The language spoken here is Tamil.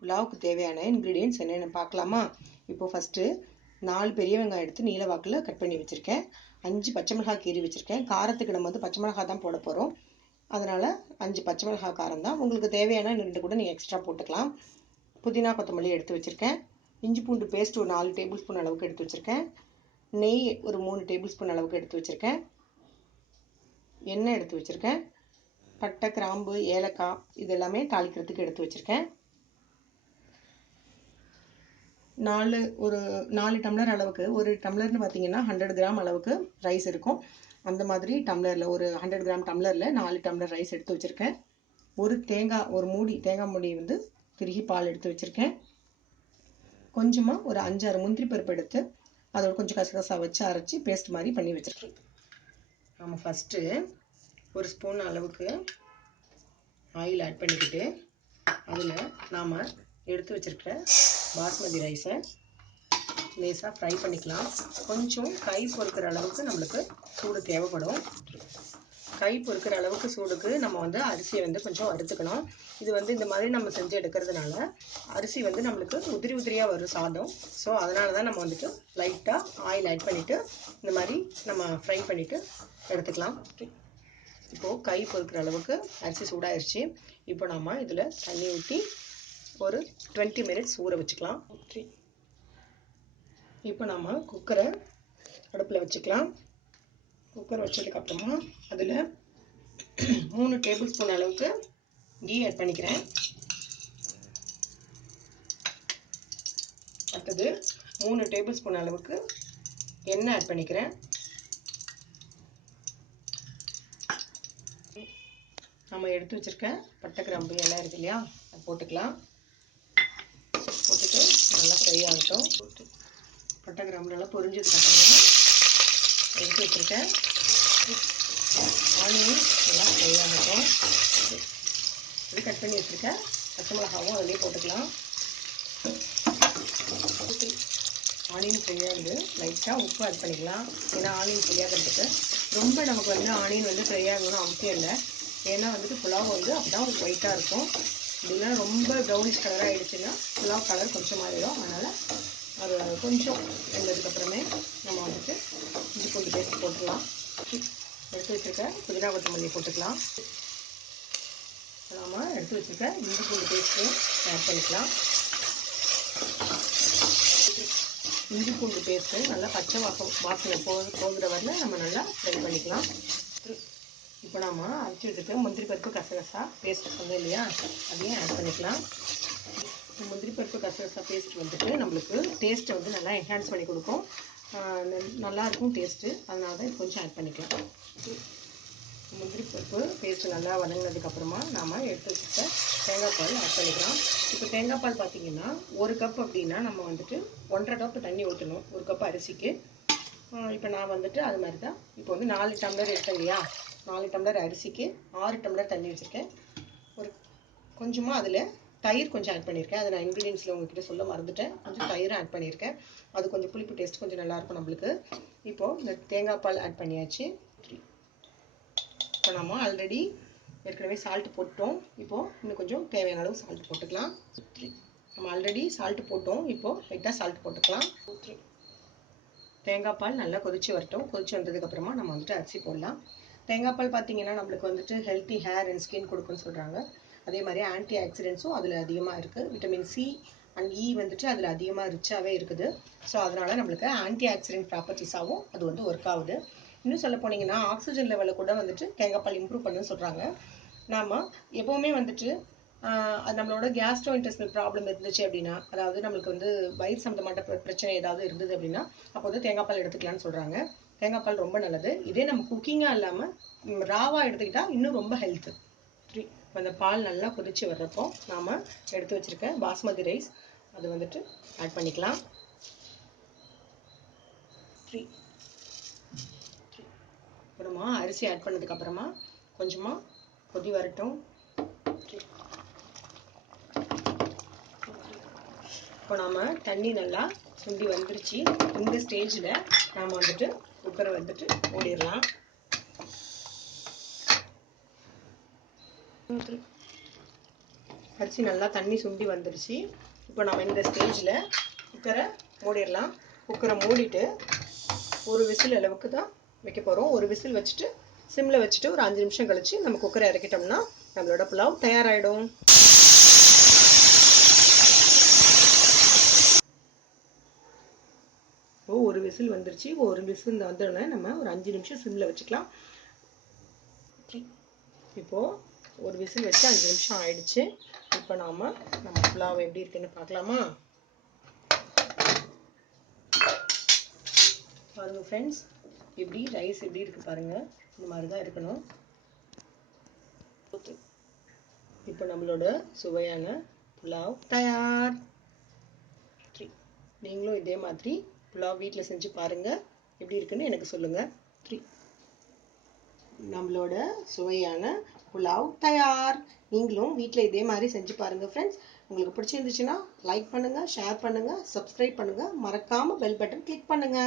புலாவுக்கு தேவையான இன்க்ரீடியன்ட்ஸ் என்னென்னு பார்க்கலாமா? இப்போ ஃபஸ்ட்டு நாலு பெரிய வெங்காயம் எடுத்து நீல வாக்கில் கட் பண்ணி வச்சுருக்கேன். அஞ்சு பச்சை மிளகாய் கீறி வச்சுருக்கேன். காரத்துக்கு நம்ம வந்து பச்சை மிளகாய் தான் போட போகிறோம் அதனால் அஞ்சு பச்சை மிளகாய் காரம் தான். உங்களுக்கு தேவையான ரெண்டு கூட நீங்கள் எக்ஸ்ட்ரா போட்டுக்கலாம். புதினா கொத்தமல்லி எடுத்து வச்சுருக்கேன். இஞ்சி பூண்டு பேஸ்ட் ஒரு நாலு டேபிள் ஸ்பூன் அளவுக்கு எடுத்து வச்சுருக்கேன். நெய் ஒரு மூணு டேபிள் ஸ்பூன் அளவுக்கு எடுத்து வச்சுருக்கேன். எண்ணெய் எடுத்து வச்சுருக்கேன். பட்டை கிராம்பு ஏலக்காய் இதெல்லாமே தாளிக்கிறதுக்கு எடுத்து வச்சுருக்கேன். நாலு ஒரு நாலு டம்ளர் அளவுக்கு ஒரு டம்ளர்னு பார்த்தீங்கன்னா ஹண்ட்ரட் கிராம் அளவுக்கு ரைஸ் இருக்கும். அந்த மாதிரி டம்ளரில் ஒரு ஹண்ட்ரட் கிராம் டம்ளரில் நாலு டம்ளர் ரைஸ் எடுத்து வச்சுருக்கேன். ஒரு தேங்காய் ஒரு மூடி தேங்காய் மூடி வந்து திருகி பால் எடுத்து வச்சுருக்கேன். கொஞ்சமாக ஒரு அஞ்சாறு முந்திரி பருப்பு எடுத்து அதோட கொஞ்சம் கசகசா வச்சு அரைச்சி பேஸ்ட் மாதிரி பண்ணி வச்சுருக்கேன். நம்ம ஃபஸ்ட்டு ஒரு ஸ்பூன் அளவுக்கு ஆயில் ஆட் பண்ணிக்கிட்டு அதில் நாம் எடுத்து வச்சுருக்கிற பாஸ்மதி ரைஸை லேசாக ஃப்ரை பண்ணிக்கலாம். கொஞ்சம் கை பொறுக்கிற அளவுக்கு நம்மளுக்கு சூடு தேவைப்படும். கை பொறுக்கிற அளவுக்கு சூடுக்கு நம்ம வந்து அரிசியை வந்து கொஞ்சம் வறுத்துக்கணும். இது வந்து இந்த மாதிரி நம்ம செஞ்சு எடுக்கிறதுனால அரிசி வந்து நம்மளுக்கு உதிரி உதிரியாக வரும் சாதம். ஸோ அதனால தான் நம்ம வந்துட்டு லைட்டாக ஆயில் ஆட் பண்ணிவிட்டு இந்த மாதிரி நம்ம ஃப்ரை பண்ணிவிட்டு எடுத்துக்கலாம். இப்போது கை பொறுக்கிற அளவுக்கு அரிசி சூடாயிருச்சு. இப்போ நம்ம இதில் தண்ணி ஊற்றி ஒரு டுவெண்ட்டி மினிட்ஸ் ஊற வச்சுக்கலாம். இப்போ நம்ம குக்கரை அடுப்பில் வச்சுக்கலாம். குக்கர் வச்சதுக்கப்புறமா அதில் மூணு டேபிள் ஸ்பூன் அளவுக்கு கீ ஆட் பண்ணிக்கிறேன். அடுத்தது மூணு டேபிள் ஸ்பூன் அளவுக்கு எண்ணெய் ஆட் பண்ணிக்கிறேன். நம்ம எடுத்து வச்சுருக்க பட்டை கிராம்பு எல்லாம் இருக்கு இல்லையா அது போட்டுக்கலாம். ஃப்ரை ஆகட்டும் பட்டை கிராம்பு நல்லா பொரிஞ்சதுக்கப்புறமா எடுத்து வச்சுருக்கேன். ஆனியன் நல்லா ஃப்ரை ஆகட்டும் இது கட் பண்ணி வச்சுருக்கேன். பச்சை மிளகாவும் அதிலே போட்டுக்கலாம். ஆனியன் ஃப்ரையாகுது லைட்டாக உப்பு ஆட் பண்ணிக்கலாம். ஏன்னா ஆனியன் ஃப்ரையாகிறதுக்கு ரொம்ப நமக்கு வந்து ஆனியன் வந்து ஃப்ரை ஆகணும்னு அவசியம் இல்லை. ஏன்னா வந்துட்டு புலாவ் வந்து அப்போ தான் ஒயிட்டாக இருக்கும். அப்படின்னா ரொம்ப ப்ரௌனிஷ் கலராக ஆகிடுச்சுன்னா புலாவ் கலர் கொஞ்சம் மாறிடும் அதனால் அது கொஞ்சம் வெந்ததுக்கப்புறமே நம்ம வந்துட்டு இஞ்சி பூண்டு பேஸ்ட் போட்டுக்கலாம். எடுத்து வச்சுருக்க புதினா கொத்தமல்லி போட்டுக்கலாம். நாம் எடுத்து வச்சுருக்க இஞ்சி பூண்டு பேஸ்ட்டு ஆட் பண்ணிக்கலாம். இஞ்சி பூண்டு பேஸ்ட்டு நல்லா பச்சை வாசம் வாசனை போ போகிற வரல நம்ம நல்லா ஃப்ரை பண்ணிக்கலாம். இப்போ நாம் அரைச்சி வச்சுருக்க முந்திரி பருப்பு கசகசா பேஸ்ட் சொன்னோம் இல்லையா? அதையும் ஆட் பண்ணிக்கலாம். முந்திரி பருப்பு கசகசா பேஸ்ட் வந்துட்டு நம்மளுக்கு டேஸ்ட்டை வந்து நல்லா என்ஹான்ஸ் பண்ணி கொடுக்கும். நல்லாயிருக்கும் டேஸ்ட்டு அதனால தான் இது கொஞ்சம் ஆட் பண்ணிக்கலாம். முந்திரி பருப்பு பேஸ்ட்டு நல்லா வதங்கினதுக்கப்புறமா நாம் எடுத்து வச்சுக்க தேங்காய் பால் ஆட் பண்ணிக்கலாம். இப்போ தேங்காய் பால் பார்த்தீங்கன்னா ஒரு கப் அப்படின்னா நம்ம வந்துட்டு ஒன்றரை கப் தண்ணி ஊற்றணும் ஒரு கப் அரிசிக்கு. இப்போ நான் வந்துட்டு அது மாதிரி தான் இப்போ வந்து நாலு டம்ளர் எடுத்தேன் இல்லையா? நாலு டம்ளர் அரிசிக்கு ஆறு டம்ளர் தண்ணி வச்சுருக்கேன். ஒரு கொஞ்சமாக அதில் தயிர் கொஞ்சம் ஆட் பண்ணியிருக்கேன் அதை நான் இன்க்ரீடியன்ஸில் உங்ககிட்ட சொல்ல மறந்துட்டேன். கொஞ்சம் தயிர் ஆட் பண்ணியிருக்கேன் அது கொஞ்சம் புளிப்பு டேஸ்ட் கொஞ்சம் நல்லாயிருக்கும் நம்மளுக்கு. இப்போது இந்த தேங்காய் பால் ஆட் பண்ணியாச்சு. இப்போ நம்ம ஆல்ரெடி ஏற்கனவே சால்ட் போட்டோம். இப்போது இன்னும் கொஞ்சம் தேவையான அளவு சால்ட் போட்டுக்கலாம். நம்ம ஆல்ரெடி சால்ட் போட்டோம். இப்போது லைட்டாக சால்ட் போட்டுக்கலாம். தேங்காய் பால் நல்லா கொதிச்சு வரட்டும். கொதிச்சு வந்ததுக்கப்புறமா நம்ம வந்துட்டு அரிசி போடலாம். தேங்காய்பால் பார்த்தீங்கன்னா நம்மளுக்கு வந்துட்டு ஹெல்த்தி ஹேர் அண்ட் ஸ்கின் கொடுக்குன்னு சொல்கிறாங்க அதே மாதிரி ஆன்டி ஆக்சிடென்ட்ஸும் அதில் அதிகமாக இருக்குது விட்டமின் சி அண்ட் இ வந்துட்டு அதில் அதிகமாக ரிச்சாகவே இருக்குது. ஸோ அதனால் நம்மளுக்கு ஆன்டி ஆக்சிடென்ட் ப்ராப்பர்ட்டிஸாகவும் அது வந்து ஒர்க் ஆகுது. இன்னும் சொல்ல போனீங்கன்னா ஆக்சிஜன் லெவலை கூட வந்துட்டு தேங்காய்பால் இம்ப்ரூவ் பண்ணுன்னு சொல்கிறாங்க நாம் எப்போவுமே வந்துட்டு அது நம்மளோட கேஸ்ட்ரோ இன்டெஸ்டல் ப்ராப்ளம் இருந்துச்சு அப்படின்னா அதாவது நம்மளுக்கு வந்து வயிறு சம்மந்தமான பிரச்சனை ஏதாவது இருந்தது அப்படின்னா அப்போ வந்து தேங்காய் பால் எடுத்துக்கலாம்னு சொல்கிறாங்க தேங்காய் பால் ரொம்ப நல்லது. இதே நம்ம குக்கிங்காக இல்லாமல் ராவாக எடுத்துக்கிட்டால் இன்னும் ரொம்ப ஹெல்த்து த்ரீ இப்போ அந்த பால் நல்லா கொதிச்சு வர்றப்போ நாம் எடுத்து வச்சுருக்க பாஸ்மதி ரைஸ் அது வந்துட்டு ஆட் பண்ணிக்கலாம். த்ரீ அப்புறமா அரிசி ஆட் பண்ணதுக்கப்புறமா கொஞ்சமாக கொதி வரட்டும். இப்போ நாம் தண்ணி நல்லா சுண்டி வந்துருச்சு. இந்த ஸ்டேஜில் நாம் வந்துட்டு குக்கரை வந்துட்டு மூடிடலாம். அரிசி நல்லா தண்ணி சுண்டி வந்துருச்சு. இப்போ நம்ம இந்த ஸ்டேஜில் குக்கரை மூடிடலாம். குக்கரை மூடிட்டு ஒரு விசில் அளவுக்கு தான் வைக்க போகிறோம் ஒரு விசில் வச்சுட்டு சிம்மில் வச்சுட்டு ஒரு அஞ்சு நிமிஷம் கழித்து நம்ம குக்கரை இறக்கிட்டோம்னா நம்மளோட புலாவ் தயாராகிடும் ஒரு விசில் வந்துருச்சு. ஒரு விசில் வந்தோடனே நம்ம ஒரு அஞ்சு நிமிஷம் சிம்மில் வச்சுக்கலாம். இப்போது ஒரு விசில் வச்சு அஞ்சு நிமிஷம் ஆயிடுச்சு. இப்போ நாம் நம்ம புலாவ் எப்படி இருக்குன்னு பார்க்கலாமா? பாருங்க ஃப்ரெண்ட்ஸ் எப்படி ரைஸ் எப்படி இருக்கு பாருங்க. இந்த மாதிரி தான் இருக்கணும் இப்போ நம்மளோட சுவையான புலாவ் தயார். நீங்களும் இதே மாதிரி புலாவ் வீட்டில் செஞ்சு பாருங்க. எப்படி இருக்குன்னு எனக்கு சொல்லுங்க. த்ரீ நம்மளோட சுவையான புலாவ் தயார். நீங்களும் வீட்டில் இதே மாதிரி செஞ்சு பாருங்க ஃப்ரெண்ட்ஸ் உங்களுக்கு பிடிச்சிருந்துச்சுன்னா லைக் பண்ணுங்க ஷேர் பண்ணுங்க சப்ஸ்கிரைப் பண்ணுங்க. மறக்காம பெல் பட்டன் கிளிக் பண்ணுங்க.